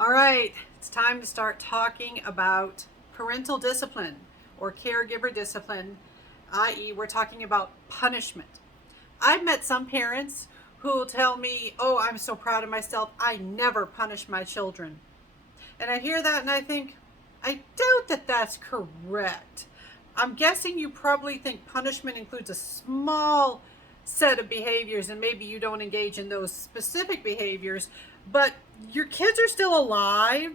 All right, it's time to start talking about parental discipline or caregiver discipline, i.e., we're talking about punishment. I've met some parents who will tell me, "Oh, I'm so proud of myself. I never punish my children." And I hear that and I think, I doubt that that's correct. I'm guessing you probably think punishment includes a small set of behaviors and maybe you don't engage in those specific behaviors, but your kids are still alive,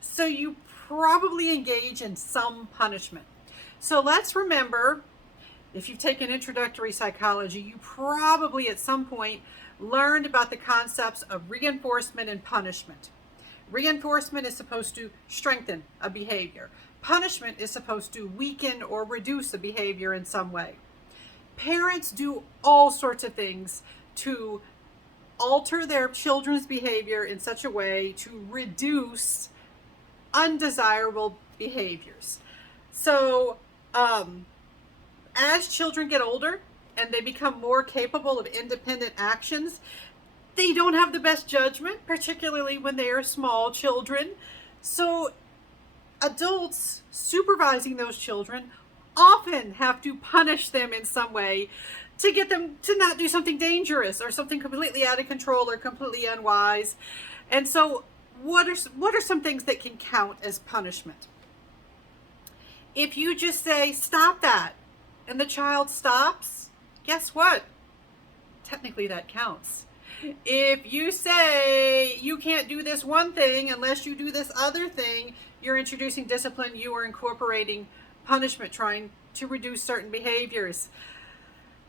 so you probably engage in some punishment. So let's remember, if you've taken introductory psychology, you probably at some point learned about the concepts of reinforcement and punishment. Reinforcement is supposed to strengthen a behavior. Punishment is supposed to weaken or reduce a behavior in some way. Parents do all sorts of things to alter their children's behavior in such a way to reduce undesirable behaviors. So, as children get older and they become more capable of independent actions, they don't have the best judgment, particularly when they are small children. So adults supervising those children often have to punish them in some way to get them to not do something dangerous or something completely out of control or completely unwise. And so what are some things that can count as punishment? If you just say, "Stop that," and the child stops, guess what? Technically that counts. If you say, "You can't do this one thing unless you do this other thing," you're introducing discipline. You are incorporating punishment, trying to reduce certain behaviors.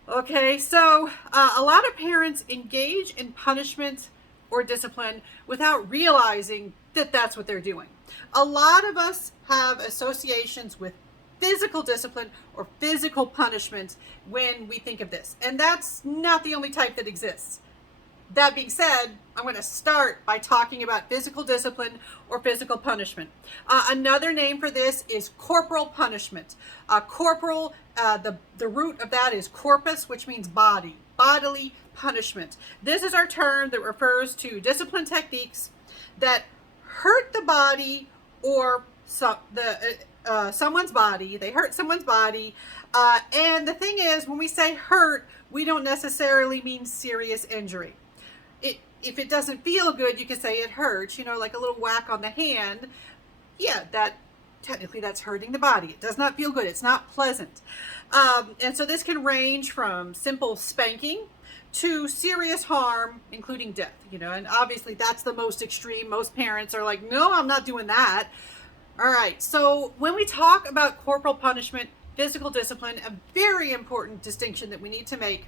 Okay, so a lot of parents engage in punishment or discipline without realizing that that's what they're doing. A lot of us have associations with physical discipline or physical punishment when we think of this, and that's not the only type that exists. That being said, I'm going to start by talking about physical discipline or physical punishment. Another name for this is corporal punishment. Corporal, the root of that is corpus, which means body, bodily punishment. This is our term that refers to discipline techniques that hurt the body or someone's body. They hurt someone's body. And the thing is, when we say hurt, we don't necessarily mean serious injury. If it doesn't feel good, you can say it hurts, like a little whack on the hand. Yeah, technically that's hurting the body. It does not feel good. It's not pleasant. And so this can range from simple spanking to serious harm, including death, and obviously that's the most extreme. Most parents are like, "No, I'm not doing that." All right. So when we talk about corporal punishment, physical discipline, a very important distinction that we need to make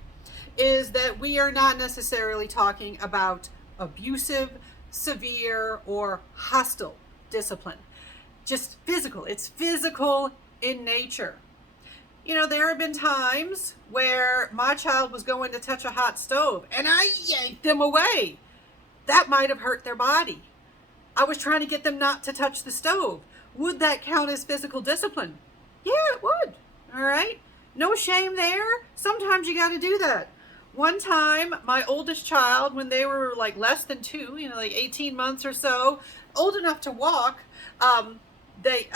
is that we are not necessarily talking about abusive, severe, or hostile discipline. Just physical. It's physical in nature. There have been times where my child was going to touch a hot stove and I yanked them away. That might have hurt their body. I was trying to get them not to touch the stove. Would that count as physical discipline? Yeah, it would. All right. No shame there. Sometimes you got to do that. One time, my oldest child, when they were like less than 2, like 18 months or so, old enough to walk, they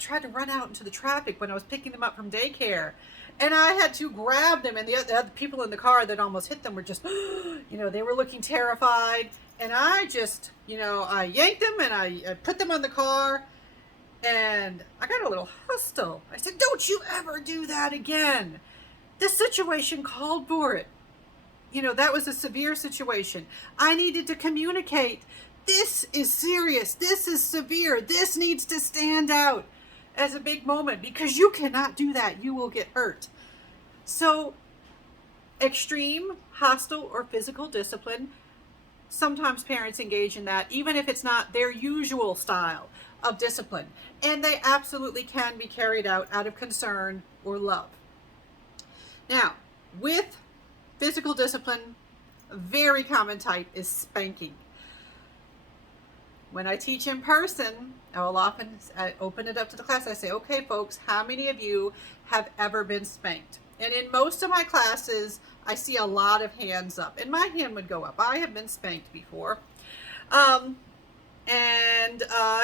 tried to run out into the traffic when I was picking them up from daycare. And I had to grab them, and the other people in the car that almost hit them were just, they were looking terrified. And I just, I yanked them and I put them on the car, and I got a little hostile. I said, "Don't you ever do that again." The situation called for it. That was a severe situation. I needed to communicate. This is serious. This is severe. This needs to stand out as a big moment because you cannot do that. You will get hurt. So, extreme, hostile, or physical discipline, sometimes parents engage in that, even if it's not their usual style of discipline. And they absolutely can be carried out of concern or love. Now, with physical discipline, a very common type is spanking. When I teach in person, I will often open it up to the class. I say, "Okay, folks, how many of you have ever been spanked?" And in most of my classes, I see a lot of hands up. And my hand would go up. I have been spanked before.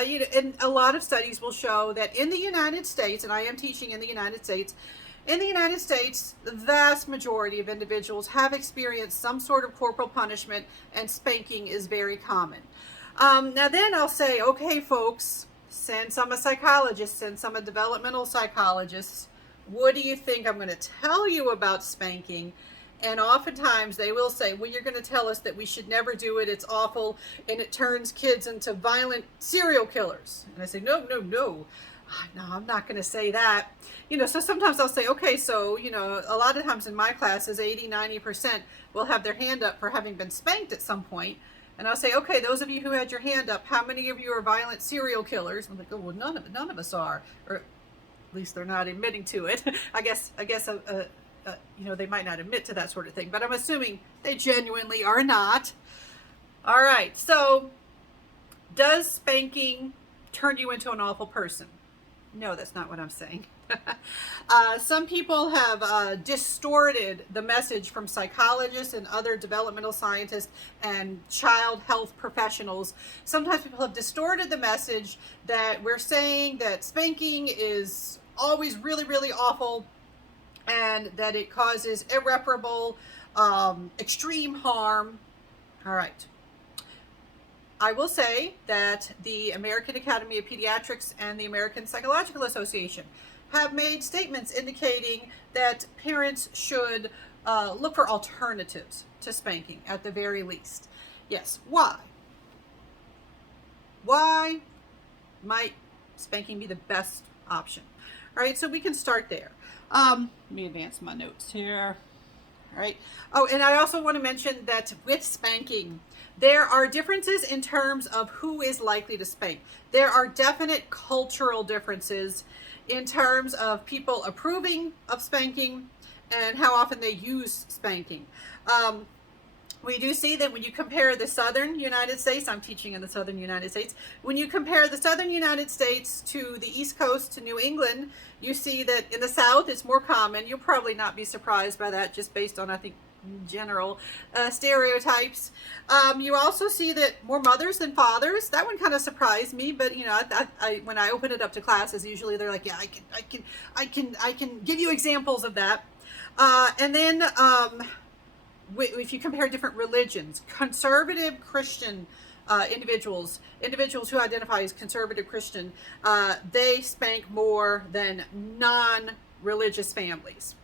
and a lot of studies will show that in the United States, and I am teaching in the United States, in the United States, the vast majority of individuals have experienced some sort of corporal punishment, and spanking is very common. Now then I'll say, okay, folks, since I'm a psychologist, since I'm a developmental psychologist, what do you think I'm going to tell you about spanking? And oftentimes they will say, well, you're going to tell us that we should never do it. It's awful. And it turns kids into violent serial killers. And I say, no, no, no. No, I'm not going to say that. So sometimes I'll say, okay, so, a lot of times in my classes, 80-90% will have their hand up for having been spanked at some point. And I'll say, okay, those of you who had your hand up, how many of you are violent serial killers? I'm like, oh, well, none of us are. Or at least they're not admitting to it. I guess, they might not admit to that sort of thing, but I'm assuming they genuinely are not. All right, so does spanking turn you into an awful person? No, that's not what I'm saying. Some people have distorted the message from psychologists and other developmental scientists and child health professionals. Sometimes people have distorted the message that we're saying that spanking is always really, really awful, and that it causes irreparable, extreme harm. All right. I will say that the American Academy of Pediatrics and the American Psychological Association have made statements indicating that parents should look for alternatives to spanking at the very least. Yes. Why? Why might spanking be the best option? All right, so we can start there. Let me advance my notes here. All right. Oh, and I also want to mention that with spanking, there are differences in terms of who is likely to spank. There are definite cultural differences in terms of people approving of spanking and how often they use spanking. We do see that when you compare the southern United States, I'm teaching in the southern United States, when you compare the southern United States to the East Coast, to New England, you see that in the South it's more common. You'll probably not be surprised by that just based on, I think, general stereotypes. You also see that more mothers than fathers. That one kind of surprised me, but I when I open it up to classes, usually they're like, yeah, I can give you examples of that. And then if you compare different religions, conservative Christian individuals who identify as conservative Christian, they spank more than non-religious families.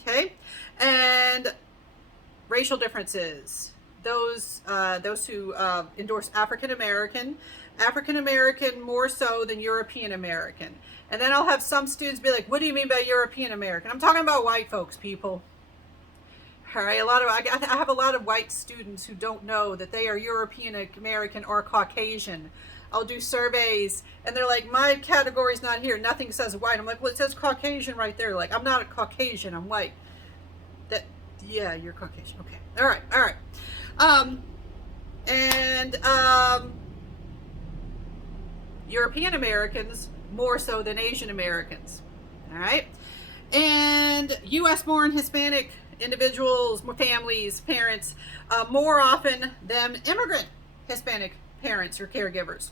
Okay, and racial differences. Those who endorse African American more so than European American. And then I'll have some students be like, "What do you mean by European American?" I'm talking about white folks, people. All right, I have a lot of white students who don't know that they are European American or Caucasian. I'll do surveys and they're like, my category's not here. Nothing says white. I'm like, well, it says Caucasian right there. Like, I'm not a Caucasian, I'm white. Yeah, you're Caucasian. Okay. All right. European Americans more so than Asian Americans. All right. And U.S. born Hispanic individuals, families, parents, more often than immigrant Hispanic parents or caregivers.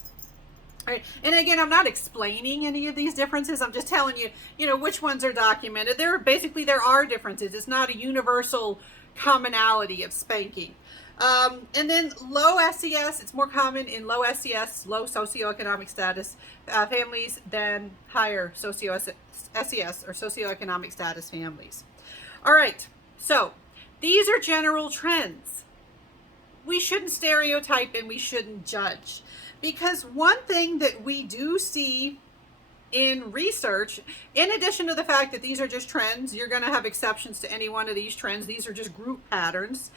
All right. And again, I'm not explaining any of these differences. I'm just telling you, which ones are documented. There are differences. It's not a universal commonality of spanking. And then low SES, it's more common in low SES, low socioeconomic status families than higher SES or socioeconomic status families. All right. So these are general trends. We shouldn't stereotype and we shouldn't judge, because one thing that we do see in research, in addition to the fact that these are just trends, you're going to have exceptions to any one of these trends. These are just group patterns.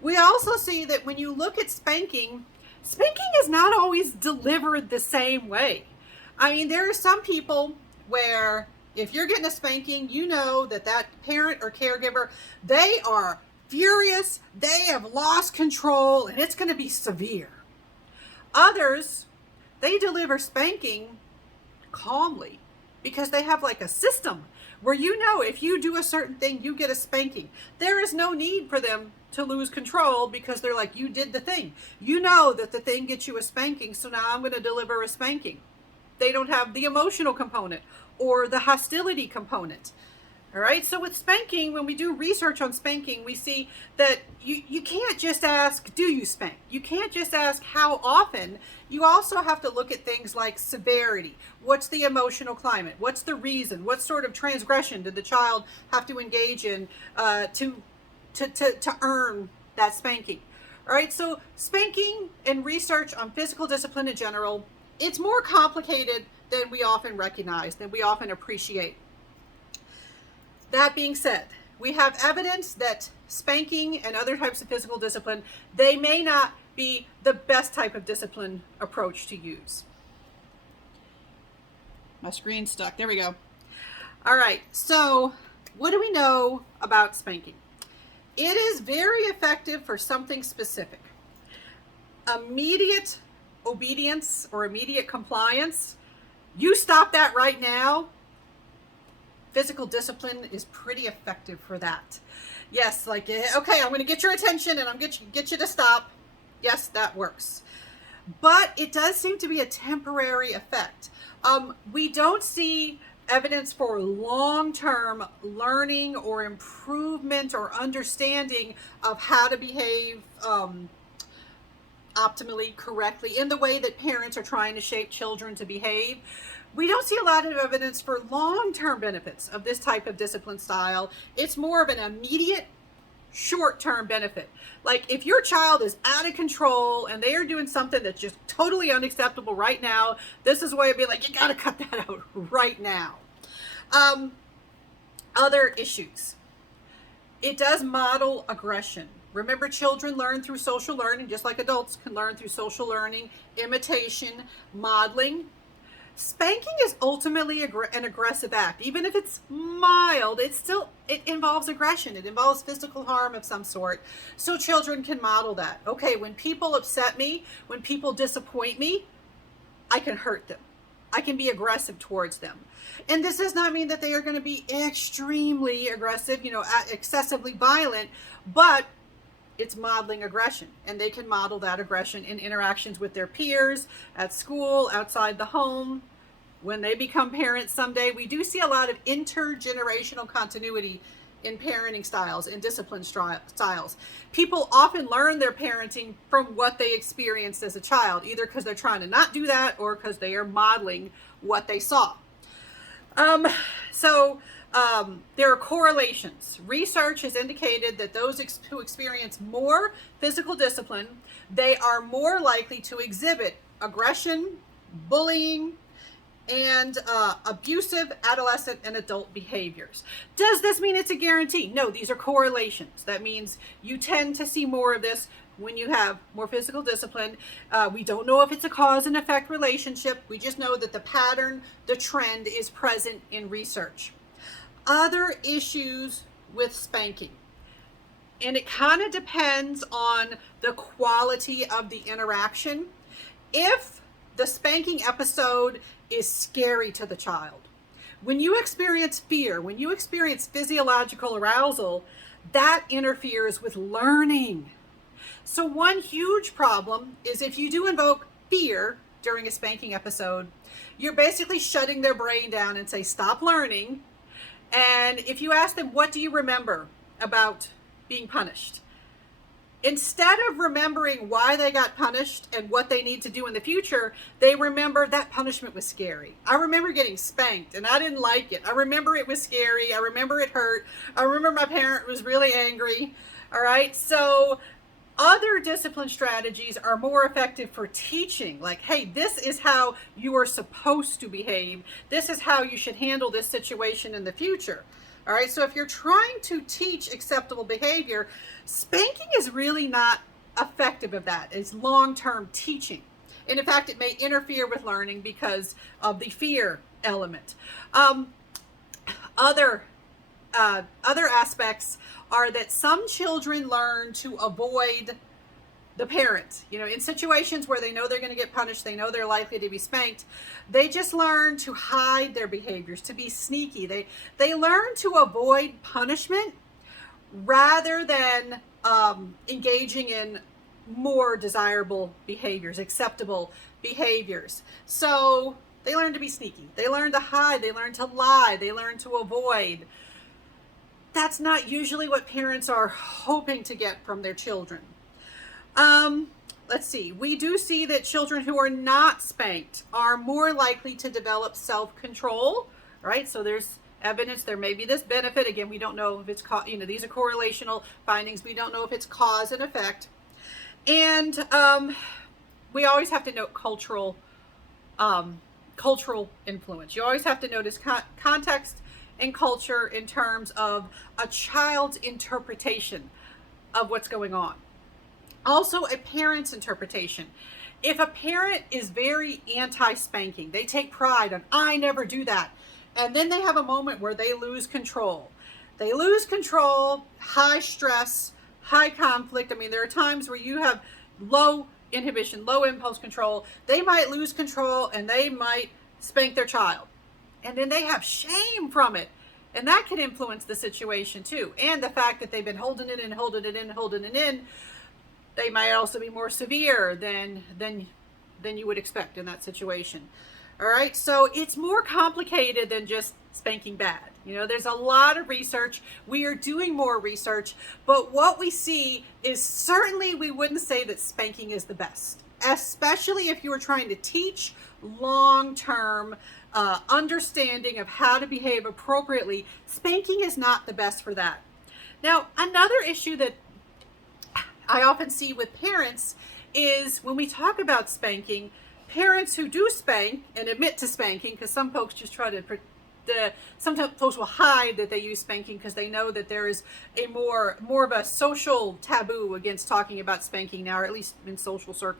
We also see that when you look at spanking is not always delivered the same way. I mean, there are some people where if you're getting a spanking, you know that parent or caregiver, they are furious, they have lost control, and it's going to be severe. Others, they deliver spanking calmly because they have like a system where if you do a certain thing, you get a spanking. There is no need for them to lose control because they're like, you did the thing. You know that the thing gets you a spanking, so now I'm going to deliver a spanking. they don't have the emotional component or the hostility component. All right, so with spanking, when we do research on spanking, we see that you can't just ask, do you spank? You can't just ask how often. You also have to look at things like severity. What's the emotional climate? What's the reason? What sort of transgression did the child have to engage in to earn that spanking? All right, so spanking and research on physical discipline in general, it's more complicated than we often recognize, than we often appreciate. That being said, we have evidence that spanking and other types of physical discipline, they may not be the best type of discipline approach to use. My screen's stuck. There we go. All right, so what do we know about spanking? It is very effective for something specific. Immediate obedience or immediate compliance. You stop that right now. Physical discipline is pretty effective for that. Yes, like, okay, I'm going to get your attention and I'm going to get you to stop. Yes, that works. But it does seem to be a temporary effect. We don't see evidence for long-term learning or improvement or understanding of how to behave optimally, correctly, in the way that parents are trying to shape children to behave. We don't see a lot of evidence for long-term benefits of this type of discipline style. It's more of an immediate, short-term benefit. Like if your child is out of control and they are doing something that's just totally unacceptable right now, this is a way of being like, you got to cut that out right now. Other issues. It does model aggression. Remember, children learn through social learning, just like adults can learn through social learning, imitation, modeling. Spanking is ultimately an aggressive act. Even if it's mild, it involves aggression. It involves physical harm of some sort. So children can model that. Okay, when people upset me, when people disappoint me, I can hurt them. I can be aggressive towards them. And this does not mean that they are going to be extremely aggressive, excessively violent, but it's modeling aggression, and they can model that aggression in interactions with their peers, at school, outside the home. When they become parents someday, we do see a lot of intergenerational continuity in parenting styles and discipline styles. People often learn their parenting from what they experienced as a child, either because they're trying to not do that or because they are modeling what they saw. There are correlations. Research has indicated that those who experience more physical discipline, they are more likely to exhibit aggression, bullying, and abusive adolescent and adult behaviors. Does this mean it's a guarantee? No, these are correlations. That means you tend to see more of this when you have more physical discipline. We don't know if it's a cause and effect relationship. We just know that the pattern, the trend is present in research. Other issues with spanking, and it kind of depends on the quality of the interaction. If the spanking episode is scary to the child, when you experience fear, when you experience physiological arousal, that interferes with learning. So one huge problem is if you do invoke fear during a spanking episode, you're basically shutting their brain down and say, stop learning. And if you ask them, what do you remember about being punished? Instead of remembering why they got punished and what they need to do in the future, they remember that punishment was scary. I remember getting spanked and I didn't like it. I remember it was scary. I remember it hurt. I remember my parent was really angry. All right. So other discipline strategies are more effective for teaching, like, hey, this is how you are supposed to behave. This is how you should handle this situation in the future. All right, so if you're trying to teach acceptable behavior, spanking is really not effective of that. It's long-term teaching. And in fact, it may interfere with learning because of the fear element. Other aspects are that some children learn to avoid the parent. In situations where they know they're going to get punished, they know they're likely to be spanked, they just learn to hide their behaviors, to be sneaky. They learn to avoid punishment rather than engaging in more desirable behaviors, acceptable behaviors. So They learn to be sneaky. They learn to hide. They learn to lie. They learn to avoid. That's not usually what parents are hoping to get from their children. Let's see. We do see that children who are not spanked are more likely to develop self-control, right? So there's evidence there may be this benefit. Again, we don't know if it's, these are correlational findings. We don't know if it's cause and effect. And we always have to note cultural influence. You always have to notice context and culture in terms of a child's interpretation of what's going on. Also, a parent's interpretation. If a parent is very anti-spanking, they take pride on, I never do that. And then they have a moment where they lose control. They lose control, high stress, high conflict. I mean, there are times where you have low inhibition, low impulse control. They might lose control and they might spank their child. And then they have shame from it. And that can influence the situation too. And the fact that they've been holding it in, they might also be more severe than you would expect in that situation. All right, so it's more complicated than just spanking bad. There's a lot of research. We are doing more research, but what we see is certainly we wouldn't say that spanking is the best, especially if you were trying to teach long-term understanding of how to behave appropriately. Spanking is not the best for that. Now, another issue that I often see with parents is when we talk about spanking, parents who do spank and admit to spanking, because some folks just try to, sometimes folks will hide that they use spanking because they know that there is a more of a social taboo against talking about spanking now, or at least in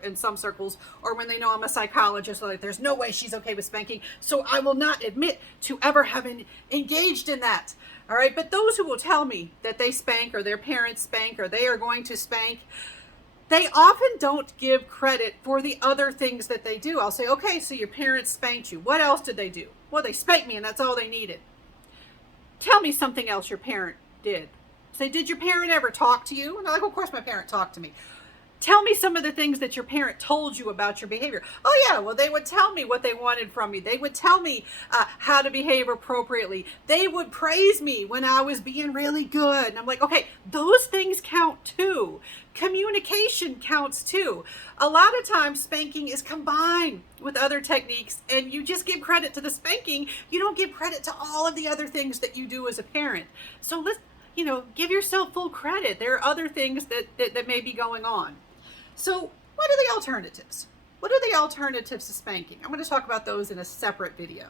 in some circles, or when they know I'm a psychologist, like there's no way she's okay with spanking, so I will not admit to ever having engaged in that. All right, but those who will tell me that they spank or their parents spank or they are going to spank, they often don't give credit for the other things that they do. I'll say, okay, so your parents spanked you. What else did they do? Well, they spanked me and that's all they needed. Tell me something else your parent did. Say, did your parent ever talk to you? And they're like, well, of course my parent talked to me. Tell me some of the things that your parent told you about your behavior. Oh yeah, well, they would tell me what they wanted from me. They would tell me how to behave appropriately. They would praise me when I was being really good. And I'm like, okay, those things count too. Communication counts too. A lot of times spanking is combined with other techniques and you just give credit to the spanking. You don't give credit to all of the other things that you do as a parent. So let's, give yourself full credit. There are other things that may be going on. So what are the alternatives? What are the alternatives to spanking? I'm going to talk about those in a separate video.